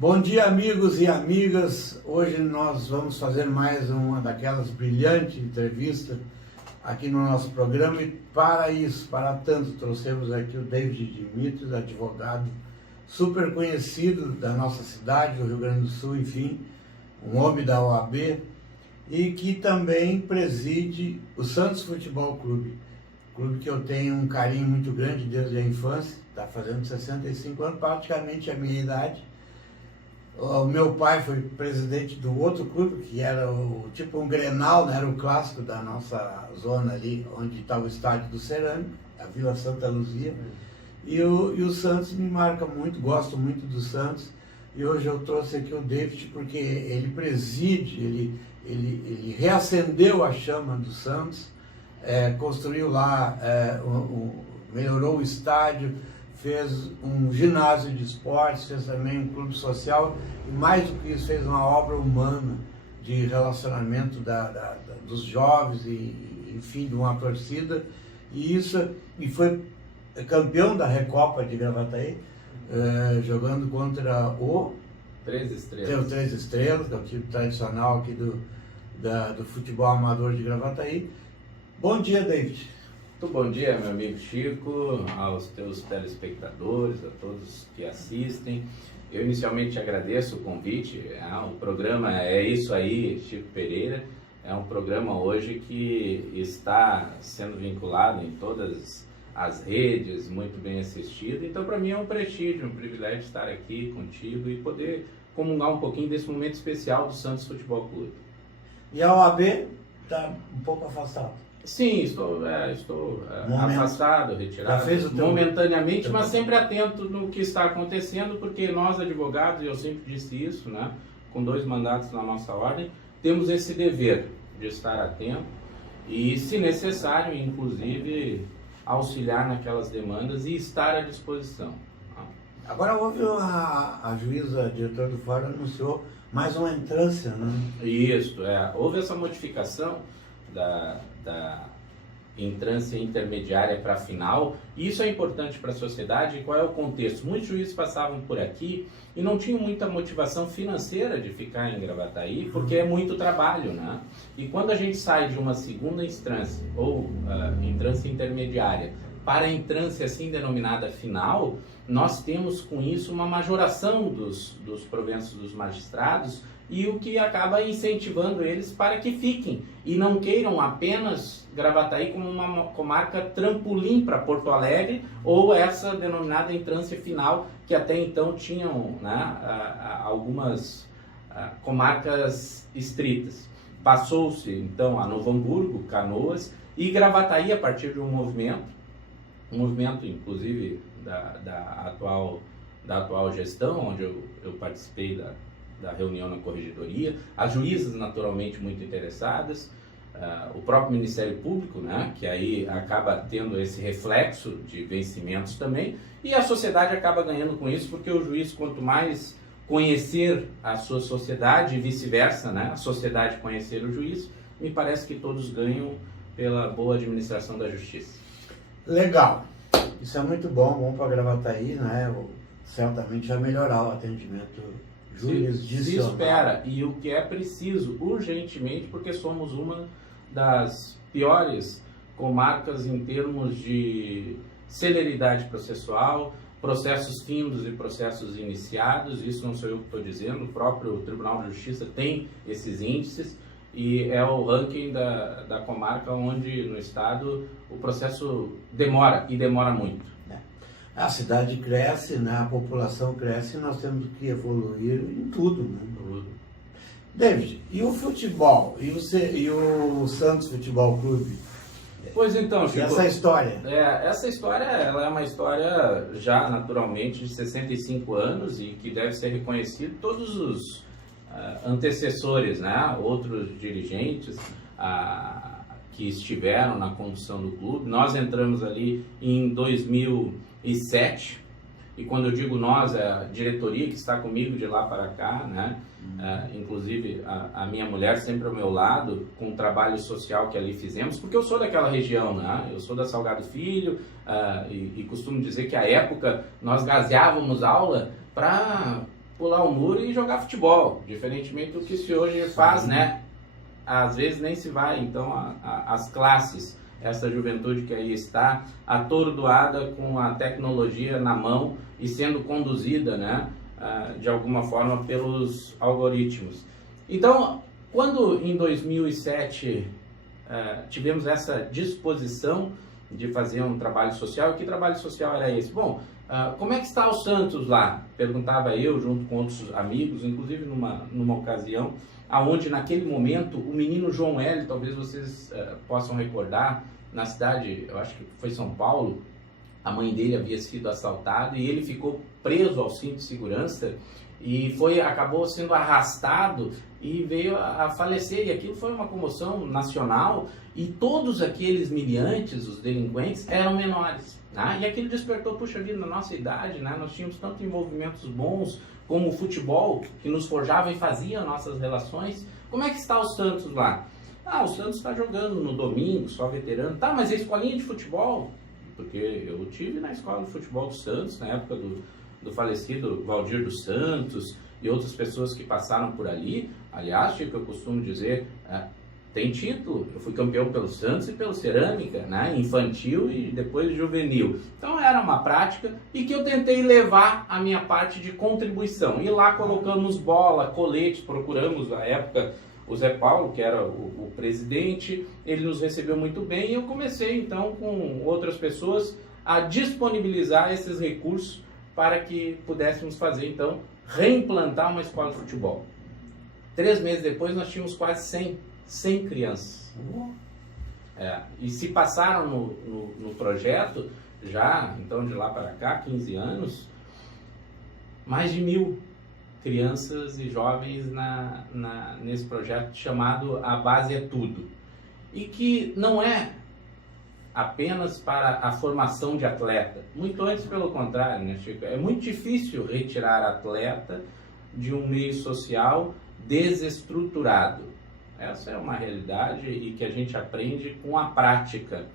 Bom dia, amigos e amigas. Hoje nós vamos fazer mais uma daquelas brilhantes entrevistas aqui no nosso programa e para isso, para tanto, trouxemos aqui o David Dimitrios, advogado super conhecido da nossa cidade, do Rio Grande do Sul, enfim, um homem da OAB e que também preside o Santos Futebol Clube, clube que eu tenho um carinho muito grande desde a infância, está fazendo 65 anos, praticamente a minha idade. O meu pai foi presidente do outro clube, que era tipo um Grenal, né? Era o clássico da nossa zona ali, onde estava o estádio do Cerâmico, a Vila Santa Luzia. E o Santos me marca muito, gosto muito do Santos. E hoje eu trouxe aqui o David porque ele preside, ele reacendeu a chama do Santos, construiu lá, melhorou o estádio, fez um ginásio de esportes, fez também um clube social e mais do que isso, fez uma obra humana de relacionamento dos jovens e enfim, de uma torcida e foi campeão da Recopa de Gravataí, jogando contra o Três Estrelas. Tem o Três Estrelas, que é o time tradicional aqui do futebol amador de Gravataí. Bom dia, David. Muito bom dia, meu amigo Chico, aos teus telespectadores, a todos que assistem. Eu inicialmente agradeço o convite. O programa é isso aí, Chico Pereira. É um programa hoje que está sendo vinculado em todas as redes, muito bem assistido. Então, para mim é um prestígio, um privilégio estar aqui contigo e poder comungar um pouquinho desse momento especial do Santos Futebol Clube. E a OAB está um pouco afastada? Sim, estou afastado, retirado, momentaneamente, mas sempre atento no que está acontecendo, porque nós advogados, e eu sempre disse isso, né, com 2 mandatos na nossa ordem, temos esse dever de estar atento e, se necessário, inclusive, auxiliar naquelas demandas e estar à disposição. Agora houve a juíza, diretora do Fórum, anunciou mais uma entrância, né? Isso, houve essa modificação da entrância intermediária para a final. Isso é importante para a sociedade. Qual é o contexto? Muitos juízes passavam por aqui e não tinham muita motivação financeira de ficar em Gravataí, porque é muito trabalho, né? E quando a gente sai de uma segunda instância ou entrância intermediária para a entrância assim denominada final, nós temos com isso uma majoração dos proventos dos magistrados e o que acaba incentivando eles para que fiquem e não queiram apenas Gravataí como uma comarca trampolim para Porto Alegre ou essa denominada entrância final que até então tinham, né, algumas comarcas estritas. Passou-se então a Novo Hamburgo, Canoas e Gravataí a partir de um movimento inclusive da atual gestão, onde eu participei da reunião na corregedoria, as juízas naturalmente muito interessadas, o próprio Ministério Público, né, que aí acaba tendo esse reflexo de vencimentos também, e a sociedade acaba ganhando com isso, porque o juiz, quanto mais conhecer a sua sociedade e vice-versa, né, a sociedade conhecer o juiz, me parece que todos ganham pela boa administração da justiça. Legal, isso é muito bom para Gravataí, né? Certamente vai melhorar o atendimento jurisdicional. Se espera, e o que é preciso urgentemente, porque somos uma das piores comarcas em termos de celeridade processual, processos findos e processos iniciados. Isso não sou eu que estou dizendo, o próprio Tribunal de Justiça tem esses índices e é o ranking da comarca onde no estado o processo demora e demora muito. A cidade cresce, né? A população cresce e nós temos que evoluir em tudo, né? Tudo. David, e o futebol? E o Santos Futebol Clube? Pois então, Chico, essa história? Essa história ela é uma história já naturalmente de 65 anos e que deve ser reconhecido todos os antecessores, né? Outros dirigentes que estiveram na condução do clube. Nós entramos ali em 2007 e quando eu digo nós, é a diretoria que está comigo de lá para cá, né? Inclusive a minha mulher sempre ao meu lado, com o trabalho social que ali fizemos, porque eu sou daquela região, né? Eu sou da Salgado Filho e costumo dizer que à época nós gazeávamos aula para pular o muro e jogar futebol, diferentemente do que se hoje faz, né? Às vezes nem se vai, então, as classes, essa juventude que aí está atordoada com a tecnologia na mão e sendo conduzida, né, de alguma forma pelos algoritmos. Então, quando em 2007 tivemos essa disposição de fazer um trabalho social, que trabalho social era esse? Bom, como é que está o Santos lá? Perguntava eu, junto com outros amigos, inclusive numa ocasião, aonde naquele momento o menino João Hélio, talvez vocês possam recordar, na cidade, eu acho que foi São Paulo, a mãe dele havia sido assaltada e ele ficou preso ao cinto de segurança e acabou sendo arrastado e veio a falecer, e aquilo foi uma comoção nacional, e todos aqueles miliantes, os delinquentes, eram menores, né? E aquilo despertou, puxa vida, na nossa idade, né? Nós tínhamos tantos envolvimentos bons, como o futebol, que nos forjava e fazia nossas relações. Como é que está o Santos lá? O Santos está jogando no domingo, só veterano. Tá, mas é escolinha de futebol? Porque eu tive na escola de futebol do Santos, na época do falecido Valdir dos Santos e outras pessoas que passaram por ali. Aliás, Chico, eu costumo dizer, tem título. Eu fui campeão pelo Santos e pelo Cerâmica, né? Infantil e depois juvenil. Então era uma prática e que eu tentei levar a minha parte de contribuição. E lá colocamos bola, coletes, procuramos à época o Zé Paulo, que era o presidente, ele nos recebeu muito bem e eu comecei então com outras pessoas a disponibilizar esses recursos para que pudéssemos fazer então, reimplantar uma escola de futebol. 3 meses depois nós tínhamos quase 100 crianças. E se passaram no projeto, já então de lá para cá, 15 anos, mais de 1.000 crianças e jovens nesse projeto chamado A Base é Tudo. E que não é apenas para a formação de atleta, muito antes pelo contrário, né, Chico? É muito difícil retirar atleta de um meio social desestruturado. Essa é uma realidade e que a gente aprende com a prática.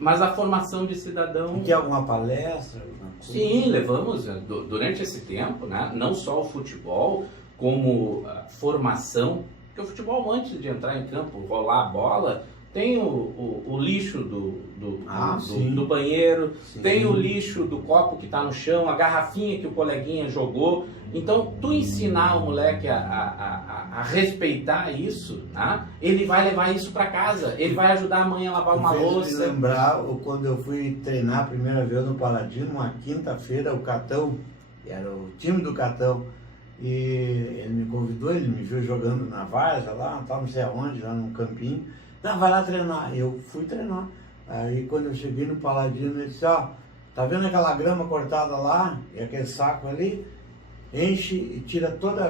Mas a formação de cidadão... Tem alguma palestra? Sim, levamos durante esse tempo, né, não só o futebol, como formação, porque o futebol, antes de entrar em campo, rolar a bola, tem o lixo do banheiro, sim, tem o lixo do copo que está no chão, a garrafinha que o coleguinha jogou. Então, tu ensinar o moleque a respeitar isso, né? Ele vai levar isso para casa, ele vai ajudar a mãe a lavar uma louça. Me lembrar quando eu fui treinar a primeira vez no Paladino, uma quinta-feira, o Catão, que era o time do Catão, e ele me convidou, ele me viu jogando na várzea lá, não sei aonde, lá num campinho. Não, vai lá treinar. Eu fui treinar. Aí quando eu cheguei no Paladino, ele disse, tá vendo aquela grama cortada lá, e aquele saco ali? Enche e tira toda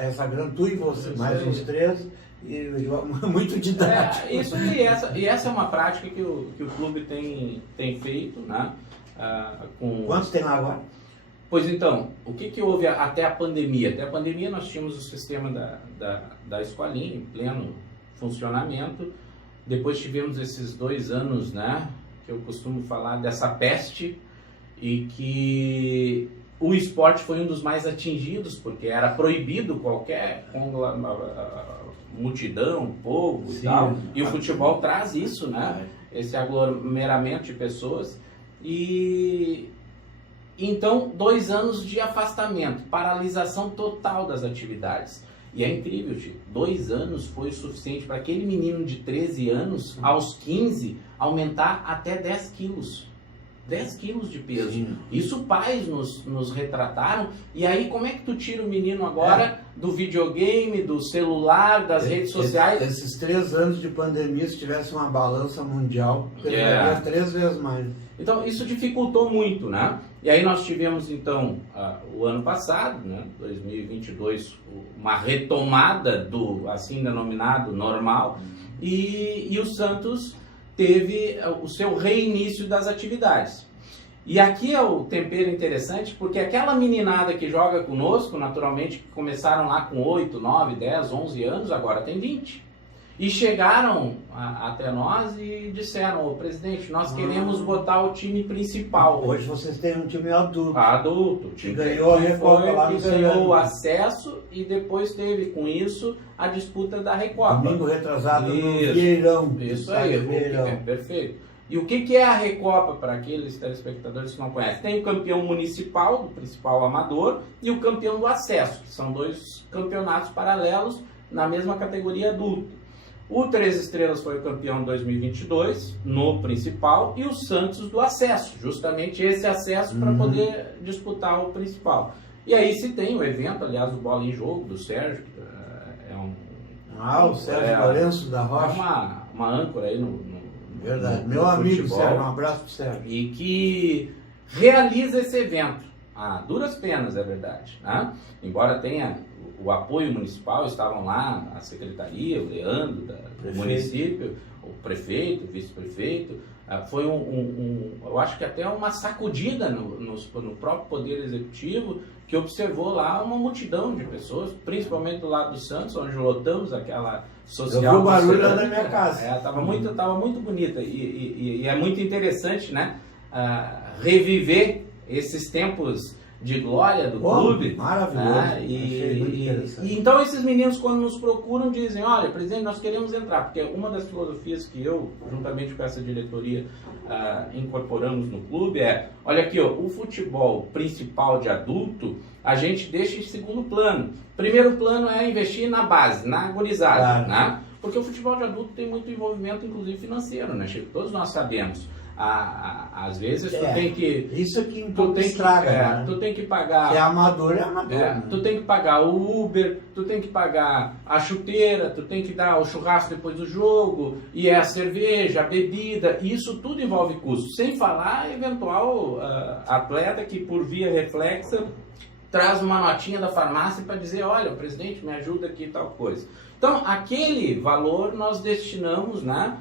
essa grama, tu e você, mais uns 3, e muito didático. Isso e essa é uma prática que o clube tem feito, né? Quantos tem lá agora? Pois então, o que houve até a pandemia? Até a pandemia nós tínhamos o sistema da escolinha em pleno funcionamento. Depois tivemos esses 2 anos, né, que eu costumo falar dessa peste, e que o esporte foi um dos mais atingidos, porque era proibido qualquer multidão, povo e tal, e o futebol traz isso, né, esse aglomeramento de pessoas. E então 2 anos de afastamento, paralisação total das atividades. E é incrível, Chico, 2 anos foi suficiente para aquele menino de 13 anos, aos 15, aumentar até 10 quilos. 10 quilos de peso. Sim. Isso pais nos retrataram. E aí, como é que tu tira o menino agora do videogame, do celular, das redes sociais? Esses 3 anos de pandemia, se tivesse uma balança mundial, pegaria 3 vezes mais. Então, isso dificultou muito, né? E aí nós tivemos, então, o ano passado, né, 2022, uma retomada do, assim denominado, normal, e o Santos teve o seu reinício das atividades. E aqui é o tempero interessante, porque aquela meninada que joga conosco, naturalmente, que começaram lá com 8, 9, 10, 11 anos, agora tem 20. E chegaram até nós e disseram, ô presidente, nós queremos botar o time principal. Hoje vocês têm um time adulto. Adulto. Que ganhou a Recopa lá no Que ganhou Serrano. o acesso e depois teve, com isso, a disputa da Recopa. Domingo retrasado no Isso. Vieirão. Isso aí, Vieirão. perfeito. E o que é a Recopa para aqueles telespectadores que não conhecem? Tem o campeão municipal, do principal amador, e o campeão do acesso, que são 2 campeonatos paralelos na mesma categoria adulto. O 3 Estrelas foi o campeão em 2022, no principal, e o Santos do acesso, justamente esse acesso para poder disputar o principal. E aí se tem o evento, aliás, o Bola em Jogo, do Sérgio, O Sérgio Lourenço da é Rocha. uma âncora aí no Verdade. no Meu amigo futebol, Sérgio, um abraço pro Sérgio. e que realiza esse evento. Duras penas, é verdade. Né? Embora tenha o apoio municipal, estavam lá a secretaria, o Leandro do município, o prefeito, o vice-prefeito. Foi eu acho que até uma sacudida no próprio Poder Executivo, que observou lá uma multidão de pessoas, principalmente do lado do Santos, onde lotamos aquela social. Eu vi o barulho lá na minha casa. Tava muito bonita e é muito interessante, né? Reviver esses tempos de glória do clube. Maravilhoso. E então esses meninos, quando nos procuram, dizem, olha, presidente, nós queremos entrar, porque uma das filosofias que eu, juntamente com essa diretoria, incorporamos no clube olha aqui, ó, o futebol principal de adulto, a gente deixa em segundo plano. Primeiro plano é investir na base, na gurizada, né? Porque o futebol de adulto tem muito envolvimento, inclusive financeiro, né, Chico? Todos nós sabemos. Às vezes tu tem que... Isso aqui tu estraga, né? Tu tem que pagar... Se é amador, é amador. Né? Tu tem que pagar o Uber, tu tem que pagar a chuteira, tu tem que dar o churrasco depois do jogo, e a cerveja, a bebida, isso tudo envolve custo. Sem falar eventual atleta que por via reflexa traz uma notinha da farmácia para dizer, olha, o presidente me ajuda aqui e tal coisa. Então, aquele valor nós destinamos, né,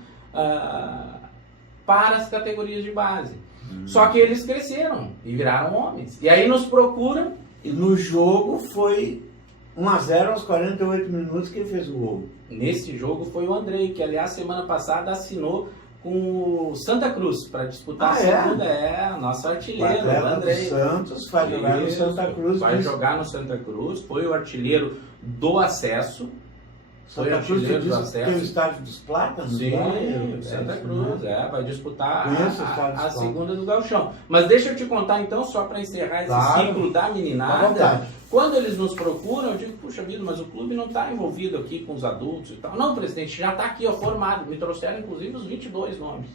para as categorias de base. Só que eles cresceram e viraram homens. E aí nos procuram. E no jogo foi 1-0 aos 48 minutos que ele fez o gol. Nesse jogo foi o Andrei, que aliás semana passada assinou com o Santa Cruz para disputar a segunda. Nosso artilheiro, o Andrei. O Santos vai jogar no Santa Cruz. Vai jogar no Santa Cruz, foi o artilheiro do acesso. Foi Santa Cruz artilheiro do acesso. Tem o Estádio dos Plátanos? Sim, Santa Cruz, vai disputar a segunda do Gauchão. Mas deixa eu te contar então, só para encerrar esse ciclo da meninada. Quando eles nos procuram, eu digo, puxa vida, mas o clube não está envolvido aqui com os adultos e tal. Não, presidente, já está aqui formado. Me trouxeram inclusive os 22 nomes.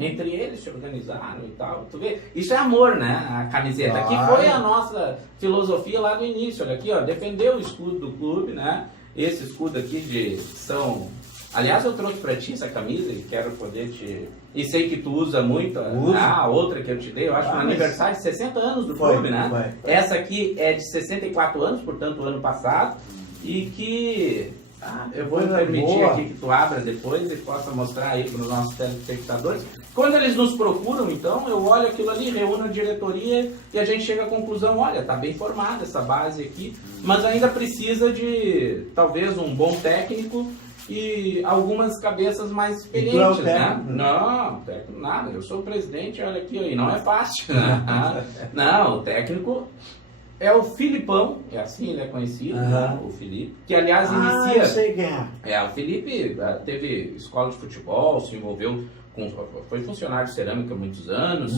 Entre eles se organizaram e tal. Tu vê? Isso é amor, né? A camiseta. Que foi a nossa filosofia lá do início. Olha aqui, ó, defender o escudo do clube, né? Esse escudo aqui de São... Aliás, eu trouxe pra ti essa camisa e quero poder te... E sei que tu usa muito. A outra que eu te dei, eu acho, no aniversário de 60 anos do clube, né? Foi. Essa aqui é de 64 anos, portanto, ano passado. E que... eu vou permitir aqui que tu abra depois e possa mostrar aí para os nossos telespectadores. Quando eles nos procuram, então, eu olho aquilo ali, reúno a diretoria e a gente chega à conclusão, olha, tá bem formada essa base aqui, mas ainda precisa de, talvez, um bom técnico e algumas cabeças mais experientes, né? Não, técnico nada, eu sou o presidente, olha aqui, e não é fácil. Não, o técnico... É o Filipão, é assim ele é conhecido, né? O Felipe, que aliás inicia... eu sei quem é. O Felipe teve escola de futebol, se envolveu foi funcionário de cerâmica há muitos anos.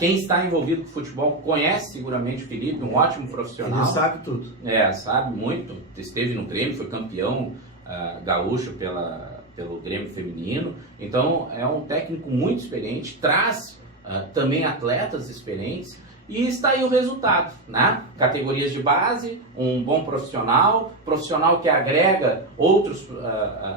Quem está envolvido com futebol conhece seguramente o Felipe, um ótimo profissional. Ele sabe tudo. Sabe muito. Esteve no Grêmio, foi campeão gaúcho pelo Grêmio feminino. Então é um técnico muito experiente, traz também atletas experientes. E está aí o resultado, né? Categorias de base, um bom profissional que agrega outros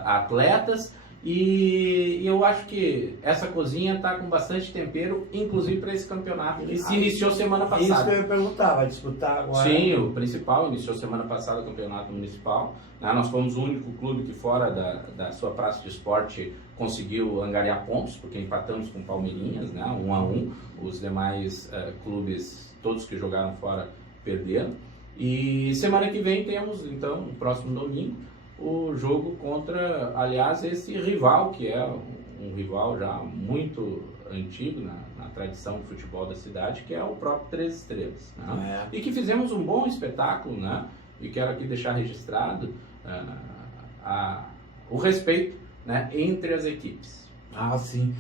atletas, e eu acho que essa cozinha está com bastante tempero, inclusive para esse campeonato que se iniciou semana passada. Isso que eu ia perguntar, vai disputar agora? Sim, o principal iniciou semana passada o campeonato municipal, né? Nós fomos o único clube que fora da sua praça de esporte conseguiu angariar pontos, porque empatamos com Palmeirinhas, né? 1-1, os demais clubes, todos que jogaram fora, perderam. E semana que vem temos, então, no próximo domingo, o jogo contra, aliás, esse rival, que é um rival já muito antigo na tradição de futebol da cidade, que é o próprio Três Estrelas, né? E que fizemos um bom espetáculo, né? E quero aqui deixar registrado o respeito, né, entre as equipes. Ah, sim.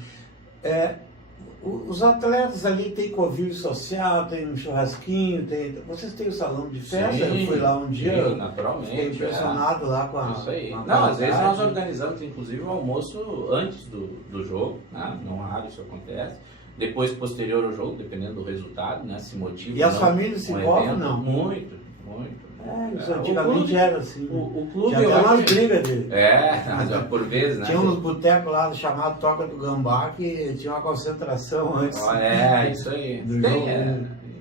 Os atletas ali têm convívio social, tem um churrasquinho, vocês têm o salão de festa? Sim, eu fui lá um dia, sim, naturalmente. Fiquei impressionado lá com a... Isso aí. Com a Não, às vezes nós qualidade. organizamos inclusive o almoço antes do jogo, né? Não raro isso acontece. Depois, posterior ao jogo, dependendo do resultado, né? Se motiva. E as famílias se envolvem, não? Muito. Isso antigamente era assim. O clube tinha até umas hoje... brigas dele. Por vezes, né? Tinha uns botecos lá chamado Toca do Gambá que tinha uma concentração antes. Isso aí. Do Tem, jogo.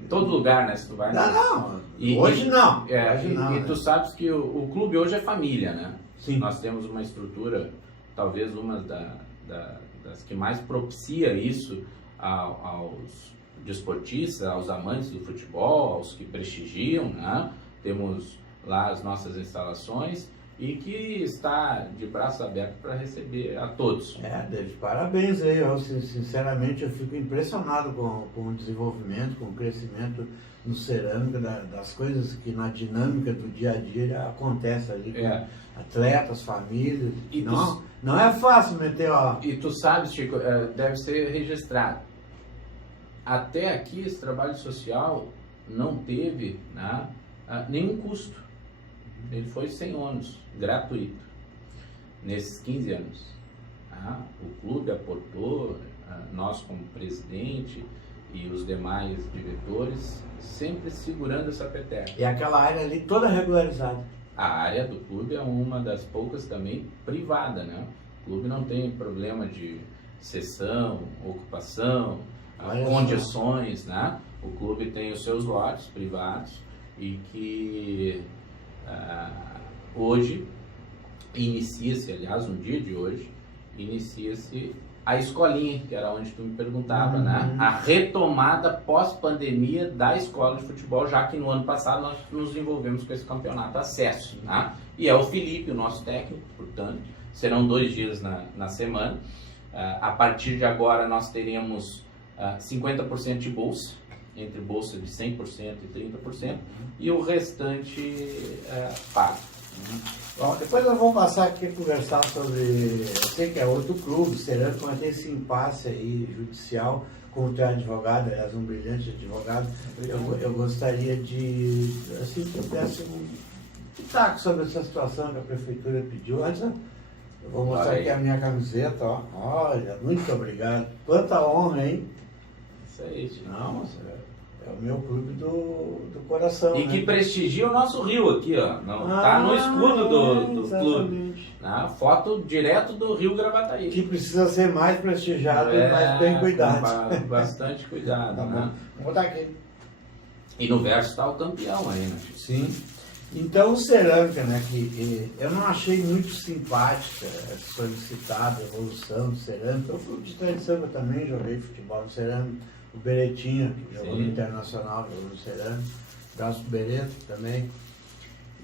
em todo lugar, né? Se tu vai, Não. Hoje não. Hoje não, e tu sabes que o clube hoje é família, né? Sim. Nós temos uma estrutura, talvez uma das que mais propicia isso aos desportistas, aos amantes do futebol, aos que prestigiam, né? Temos lá as nossas instalações e que está de braços abertos para receber a todos. David, parabéns aí. Sinceramente, eu fico impressionado com o desenvolvimento, com o crescimento no cerâmica, das coisas que na dinâmica do dia a dia acontece ali com atletas, famílias. E não é fácil meter, E tu sabes, Chico, deve ser registrado. Até aqui esse trabalho social não teve, né, nenhum custo. Ele foi sem ônus, gratuito, nesses 15 anos. O clube aportou, nós como presidente e os demais diretores, sempre segurando essa peteca. E aquela área ali toda regularizada. A área do clube é uma das poucas também privada, né? O clube não tem problema de cessão, ocupação, condições, né? O clube tem os seus lotes privados e que hoje inicia-se, aliás, no dia de hoje, inicia-se a escolinha, que era onde tu me perguntava, né? A retomada pós-pandemia da escola de futebol, já que no ano passado nós nos envolvemos com esse campeonato acesso, né? E é o Felipe, o nosso técnico, portanto, serão 2 dias na semana. A partir de agora nós teremos 50% de bolsa, entre bolsa de 100% e 30%, e o restante pago. Bom, depois nós vamos passar aqui a conversar sobre, eu sei que é outro clube, cerâmica, mas tem esse impasse aí judicial, como tu é advogado, aliás, um brilhante advogado, eu gostaria de, assim, que eu desse um pitaco sobre essa situação que a prefeitura pediu. Antes, eu vou mostrar aqui a minha camiseta, ó. Olha, muito obrigado. Quanta honra, hein? Isso aí, Chico. Não, mas é o meu clube do coração. E que prestigia o nosso rio aqui, ó. Tá no escudo do clube. Foto direto do rio Gravataí. Que precisa ser mais prestigiado e mais bem cuidado. Bastante cuidado, Tá né? Vou botar aqui. E no verso está o campeão aí, né? Sim. Então, o cerâmica, né, que eu não achei muito simpática solicitada a evolução do cerâmica. Eu fui de tradição, eu também joguei futebol no cerâmica. O Beretinha, que jogou no Internacional, jogou no cerâmica. Braço do Bereto também.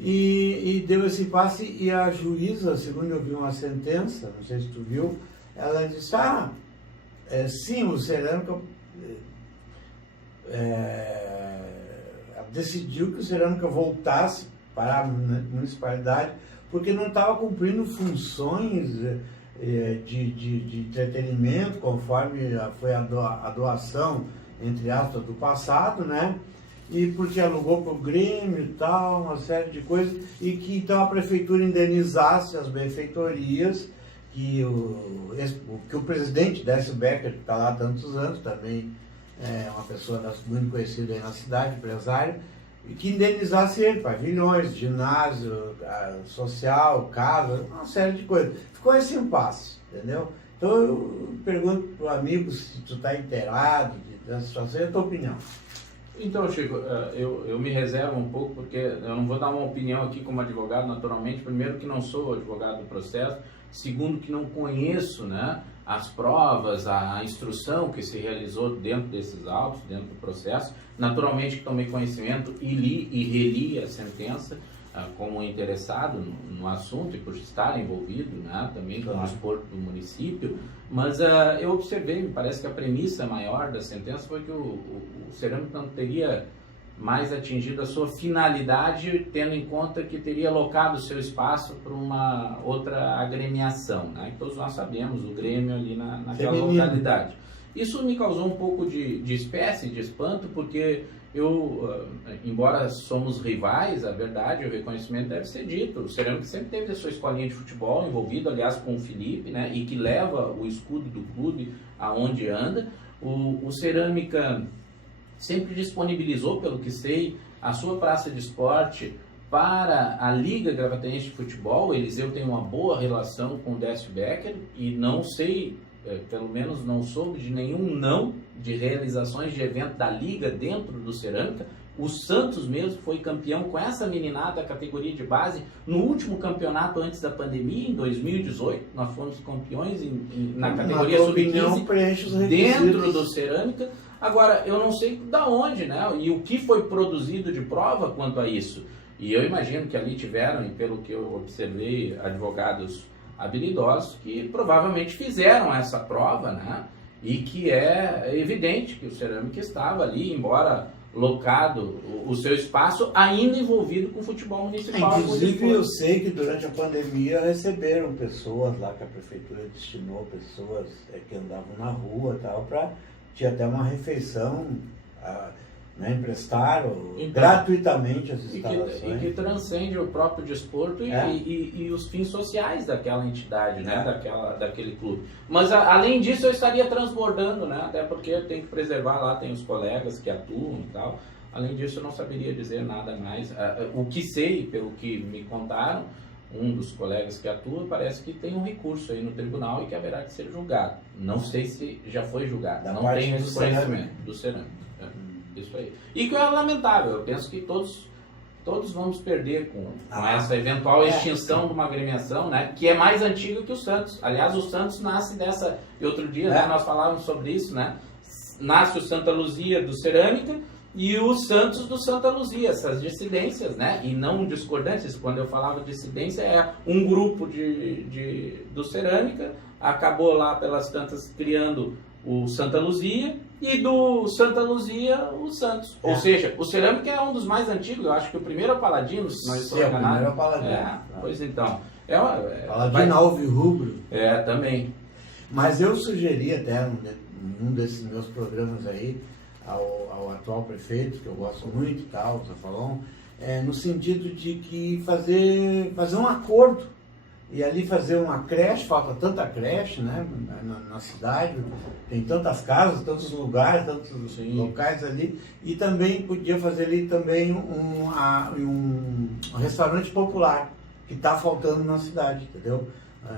E deu esse impasse e a juíza, segundo eu vi uma sentença, não sei se tu viu, ela disse, sim, o cerâmica decidiu que o cerâmica voltasse para a municipalidade porque não estava cumprindo funções de entretenimento, conforme foi a doação, entre aspas, do passado, né? E porque alugou para o Grêmio e tal, uma série de coisas, e que então a prefeitura indenizasse as benfeitorias, que o presidente Décio Becker, que está lá há tantos anos, também é uma pessoa muito conhecida aí na cidade, empresário, e que indenizasse ele, pavilhões, ginásio, social, casa, uma série de coisas. Ficou esse impasse, entendeu? Então eu pergunto para o amigo se tu está inteirado dessa situação, e a tua opinião. Então, Chico, eu me reservo um pouco, porque eu não vou dar uma opinião aqui como advogado, naturalmente. Primeiro, que não sou advogado do processo. Segundo, que não conheço, né, as provas, a instrução que se realizou dentro desses autos, dentro do processo. Naturalmente que tomei conhecimento e li e reli a sentença, como interessado no assunto e por estar envolvido, né, também com o esporte do município, mas eu observei, me parece que a premissa maior da sentença foi que o Cerâmica não teria mais atingido a sua finalidade, tendo em conta que teria alocado o seu espaço para uma outra agremiação, né? Que todos nós sabemos, o Grêmio ali naquela localidade. Isso me causou um pouco de espécie, de espanto, porque eu, embora somos rivais, a verdade, o reconhecimento deve ser dito. O Cerâmica sempre teve a sua escolinha de futebol envolvido, aliás, com o Felipe, né? E que leva o escudo do clube aonde anda. O Cerâmica sempre disponibilizou, pelo que sei, a sua praça de esporte para a Liga Gravataense de Futebol. Eliseu tem uma boa relação com o Décio Becker e não sei, pelo menos não soube de nenhum não de realizações de evento da Liga dentro do Cerâmica. O Santos mesmo foi campeão com essa meninada da categoria de base no último campeonato antes da pandemia, em 2018. Nós fomos campeões na categoria sub-15 dentro do Cerâmica. Agora, eu não sei da onde, né? E o que foi produzido de prova quanto a isso. E eu imagino que ali tiveram, e pelo que eu observei, advogados habilidosos que provavelmente fizeram essa prova, né? E que é evidente que o Cerâmica estava ali, embora locado o seu espaço, ainda envolvido com o futebol municipal. Inclusive, eu sei que durante a pandemia receberam pessoas lá, que a prefeitura destinou pessoas que andavam na rua e tal, para tinha até uma refeição, né, emprestaram gratuitamente as instalações. E que transcende o próprio desporto e os fins sociais daquela entidade, né, daquele clube. Mas além disso eu estaria transbordando, né, até porque eu tenho que preservar lá, tem os colegas que atuam e tal. Além disso eu não saberia dizer nada mais. O que sei, pelo que me contaram, um dos colegas que atua, parece que tem um recurso aí no tribunal e que haverá de ser julgado. Não sei se já foi julgado, não tenho esse conhecimento do Cerâmica. Isso aí. E que é lamentável, eu penso que todos vamos perder com essa eventual extinção de uma agremiação, né, que é mais antiga que o Santos. Aliás, o Santos nasce dessa... E outro dia, né, nós falávamos sobre isso, né? Nasce o Santa Luzia do Cerâmica e o Santos do Santa Luzia, essas dissidências, né? E não discordantes. Quando eu falava dissidência, é um grupo do Cerâmica, acabou lá pelas tantas criando o Santa Luzia, e do Santa Luzia o Santos. Ou seja, o Cerâmica é um dos mais antigos, eu acho que o primeiro é o Paladino, se não estou enganado. O primeiro é o Paladino. Pois então. Paladino Alvirrubro. Também. Mas eu sugeri até num desses meus programas aí, ao atual prefeito, que eu gosto muito e tal, o Zafalon, no sentido de que fazer um acordo e ali fazer uma creche, falta tanta creche, né, na cidade, tem tantas casas, tantos lugares, tantos locais ali, e também podia fazer ali também um restaurante popular, que está faltando na cidade, entendeu?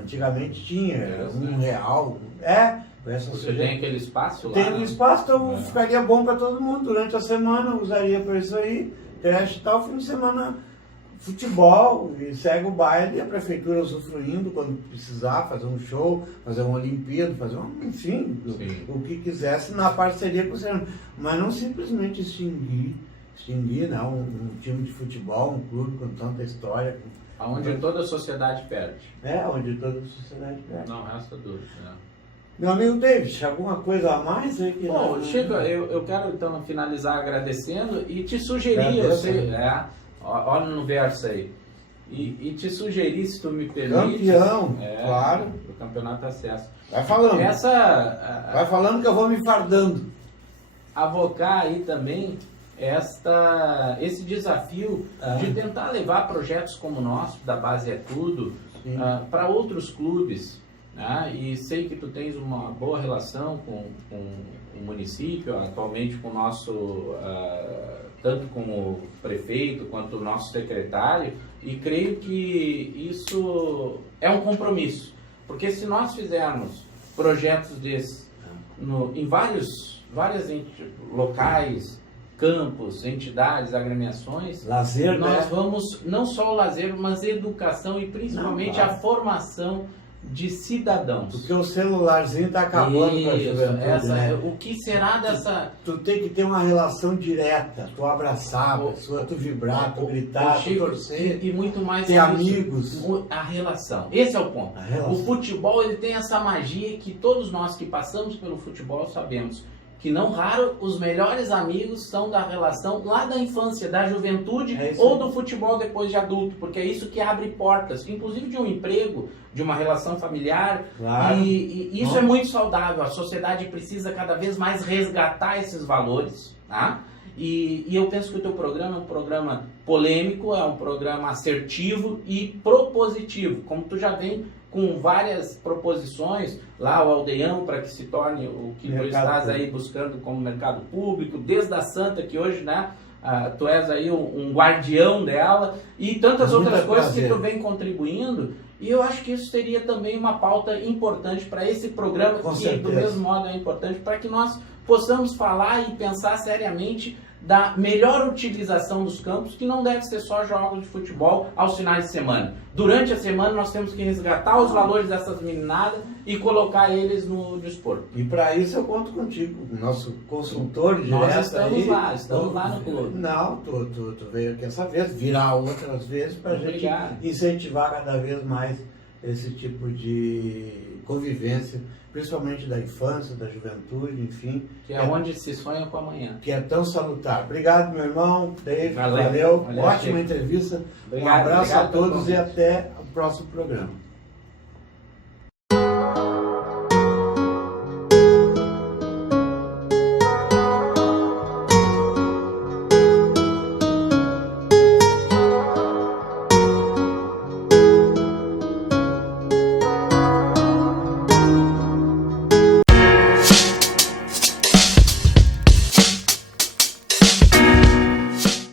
Antigamente tinha R$1. Você tem aquele espaço lá? Tem um espaço, então ficaria bom para todo mundo. Durante a semana usaria para isso aí, creche e tal, fim de semana futebol, e segue o baile, a prefeitura usufruindo quando precisar, fazer um show, fazer uma Olimpíada, enfim, o que quisesse na parceria com o Cerâmica. Mas não simplesmente extinguir né, um time de futebol, um clube com tanta história. Onde toda a sociedade perde. Onde toda a sociedade perde. Não resta dúvida, né? Meu amigo David, alguma coisa a mais aí? Bom, Chico, eu quero então finalizar agradecendo e te sugerir, olha no verso aí, e te sugerir, se tu me permite... Campeão, claro. O campeonato acesso. Vai falando. Vai falando que eu vou me fardando. Avocar aí também esse desafio de tentar levar projetos como o nosso, da Base é Tudo, para outros clubes. E sei que tu tens uma boa relação com o município, atualmente com o nosso, tanto com o prefeito quanto o nosso secretário, e creio que isso é um compromisso, porque se nós fizermos projetos desses em vários locais, campos, entidades, agremiações, lazer, nós vamos, não só o lazer, mas educação e principalmente a formação de cidadãos. Porque o celularzinho está acabando com a juventude, né? O que será dessa... Tu tem que ter uma relação direta, tu abraçar a pessoa, tu vibrar, tu gritar, tu torcer, e muito mais ter amigos. A relação. Esse é o ponto. O futebol, ele tem essa magia que todos nós que passamos pelo futebol sabemos. Que não raro os melhores amigos são da relação lá da infância, da juventude ou do futebol depois de adulto, porque é isso que abre portas, inclusive de um emprego, de uma relação familiar, claro. e isso é muito saudável. A sociedade precisa cada vez mais resgatar esses valores, tá? E eu penso que o teu programa é um programa polêmico, é um programa assertivo e propositivo, como tu já vem com várias proposições, lá o Aldeão para que se torne o que tu estás aí buscando como mercado público, desde a Santa, que hoje, né, tu és aí um guardião dela, e tantas outras coisas que tu vem contribuindo, e eu acho que isso seria também uma pauta importante para esse programa, que do mesmo modo é importante, para que nós possamos falar e pensar seriamente da melhor utilização dos campos, que não deve ser só jogos de futebol aos finais de semana. Durante a semana nós temos que resgatar os valores dessas meninadas e colocar eles no desporto. E para isso eu conto contigo, nosso consultor direto. Nós estamos aí, estamos lá no clube. Não, tu veio aqui essa vez, virá outras vezes para a gente incentivar cada vez mais esse tipo de convivência, principalmente da infância, da juventude, enfim. Que é onde se sonha com amanhã. Que é tão salutar. Obrigado, meu irmão. David, valeu. Ótima entrevista. Um abraço a todos e até o próximo programa.